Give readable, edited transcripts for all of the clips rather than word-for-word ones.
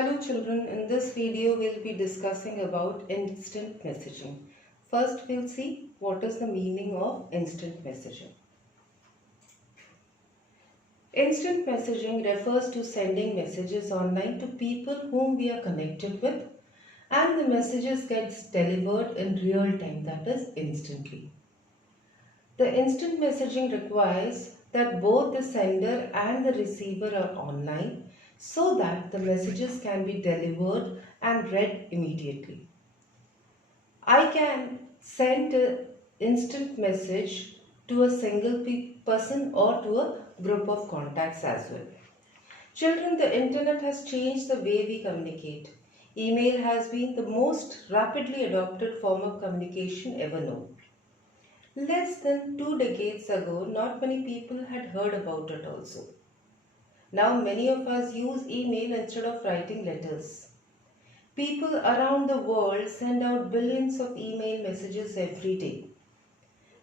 Hello children, in this video we'll be discussing about instant messaging. First we'll see what is the meaning of instant messaging. Instant messaging refers to sending messages online to people whom we are connected with, and the messages gets delivered in real time, that is instantly. The instant messaging requires that both the sender and the receiver are online so that the messages can be delivered and read immediately. I can send an instant message to a single person or to a group of contacts as well. Children, the internet has changed the way we communicate. Email has been the most rapidly adopted form of communication ever known. Less than 2 decades ago, not many people had heard about it also. Now many of us use email instead of writing letters. People around the world send out billions of email messages every day.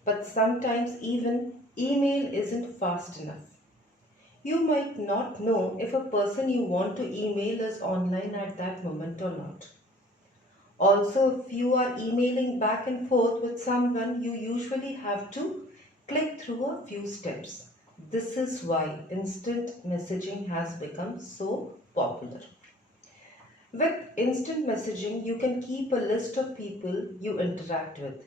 But sometimes even email isn't fast enough. You might not know if a person you want to email is online at that moment or not. Also, if you are emailing back and forth with someone, you usually have to click through a few steps. This is why instant messaging has become so popular. With instant messaging, you can keep a list of people you interact with.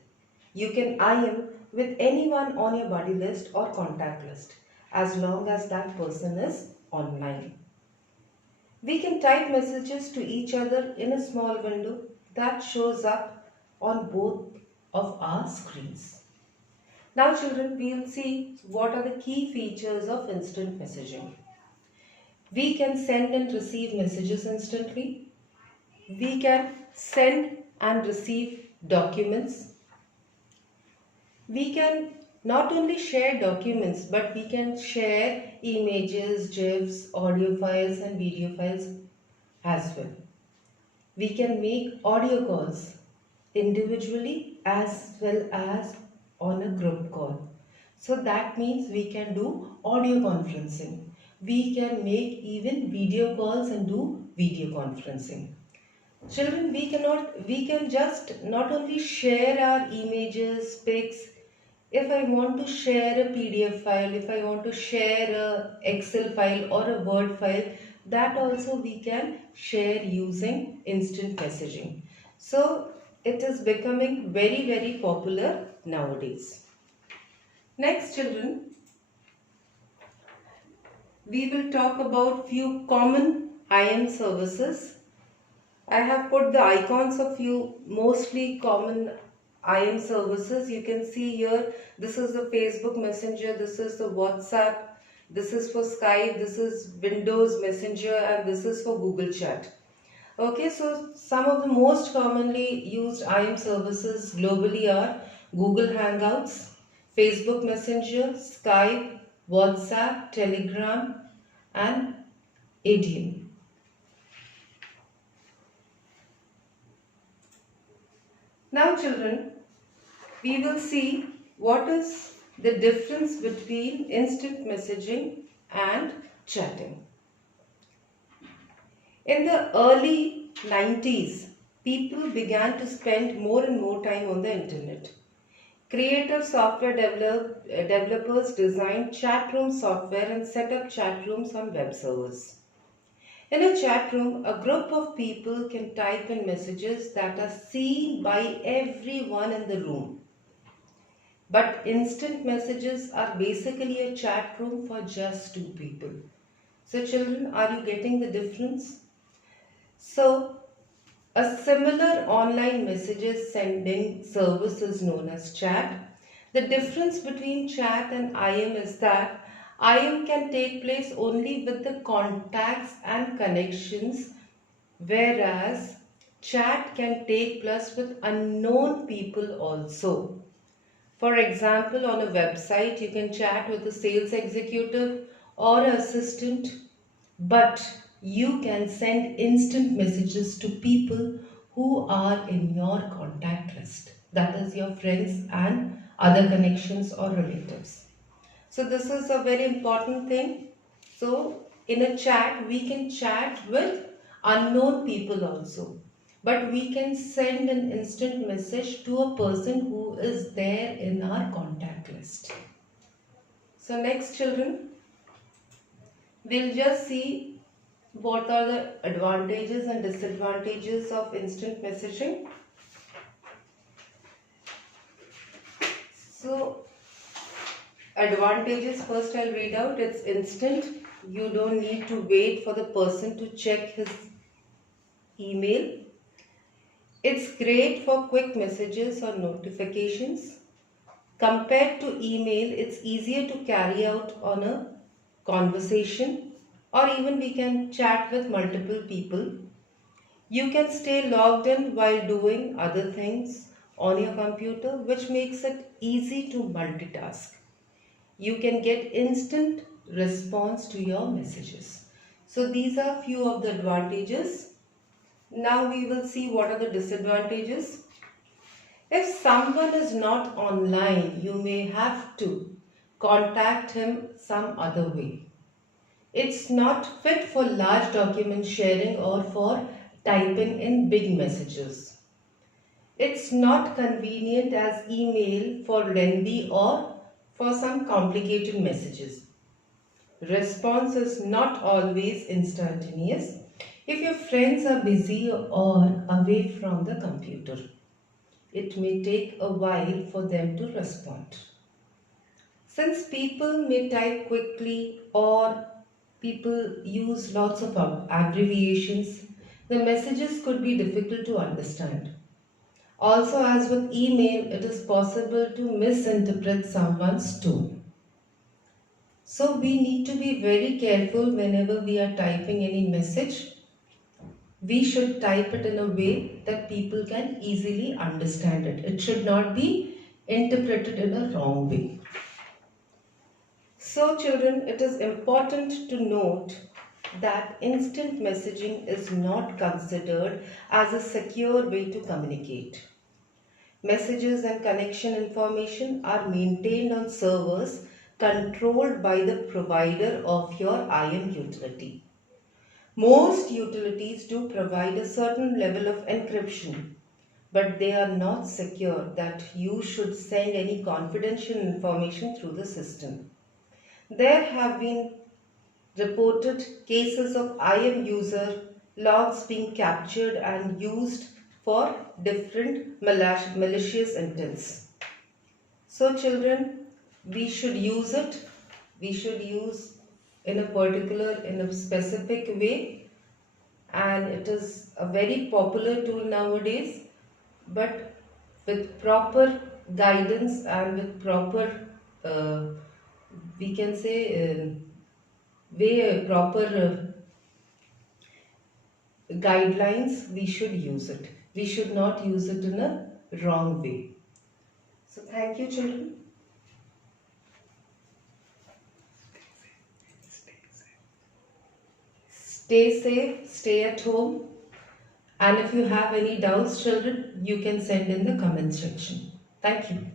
You can IM with anyone on your buddy list or contact list as long as that person is online. We can type messages to each other in a small window that shows up on both of our screens. Now children, we'll see what are the key features of instant messaging. We can send and receive messages instantly. We can send and receive documents. We can not only share documents, but we can share images, GIFs, audio files and video files as well. We can make audio calls individually as well as on a group call. So that means we can do audio conferencing. We can make even video calls and do video conferencing. Children, we can just not only share our images, pics. If I want to share a PDF file, if I want to share a Excel file or a Word file, that also we can share using instant messaging. So it is becoming very popular nowadays. Next children, we will talk about few common IM services. I have put the icons of few mostly common IM services. You can see here, this is the Facebook Messenger, this is the WhatsApp, this is for Skype, this is Windows Messenger, and this is for Google Chat. Okay, so some of the most commonly used IM services globally are Google Hangouts, Facebook Messenger, Skype, WhatsApp, Telegram, and ADM. Now children, we will see what is the difference between instant messaging and chatting. In the early 90s, people began to spend more and more time on the internet. Creative software developers designed chat room software and set up chat rooms on web servers. In a chat room, a group of people can type in messages that are seen by everyone in the room. But instant messages are basically a chat room for just two people. So children, are you getting the difference? So, a similar online messages sending service is known as chat. The difference between chat and IM is that IM can take place only with the contacts and connections, whereas chat can take place with unknown people also. For example, on a website, you can chat with a sales executive or assistant, but you can send instant messages to people who are in your contact list. That is your friends and other connections or relatives. So this is a very important thing. So in a chat, we can chat with unknown people also. But we can send an instant message to a person who is there in our contact list. So next children, we'll just see what are the advantages and disadvantages of instant messaging. So advantages, first I'll read out. It's instant. You don't need to wait for the person to check his email. It's great for quick messages or notifications. Compared to email, it's easier to carry out on a conversation, or even we can chat with multiple people. You can stay logged in while doing other things on your computer, which makes it easy to multitask. You can get instant response to your messages. So these are few of the advantages. Now we will see what are the disadvantages. If someone is not online, you may have to contact him some other way. It's not fit for large document sharing or for typing in big messages. It's not convenient as email for lengthy or for some complicated messages. Response is not always instantaneous if your friends are busy or away from the computer. It may take a while for them to respond. Since people may type quickly or people use lots of abbreviations, the messages could be difficult to understand. Also, as with email, it is possible to misinterpret someone's tone. So, we need to be very careful whenever we are typing any message. We should type it in a way that people can easily understand it. It should not be interpreted in a wrong way. So children, it is important to note that instant messaging is not considered as a secure way to communicate. Messages and connection information are maintained on servers controlled by the provider of your IM utility. Most utilities do provide a certain level of encryption, but they are not secure that you should send any confidential information through the system. There have been reported cases of IM user logs being captured and used for different malicious intents. So children, we should use it. We should use in a specific way, and it is a very popular tool nowadays, but with proper guidance and with proper we can say proper guidelines, we should use it. We should not use it in a wrong way. So thank you children. Stay safe, stay at home, and if you have any doubts children, you can send in the comment section. Thank you.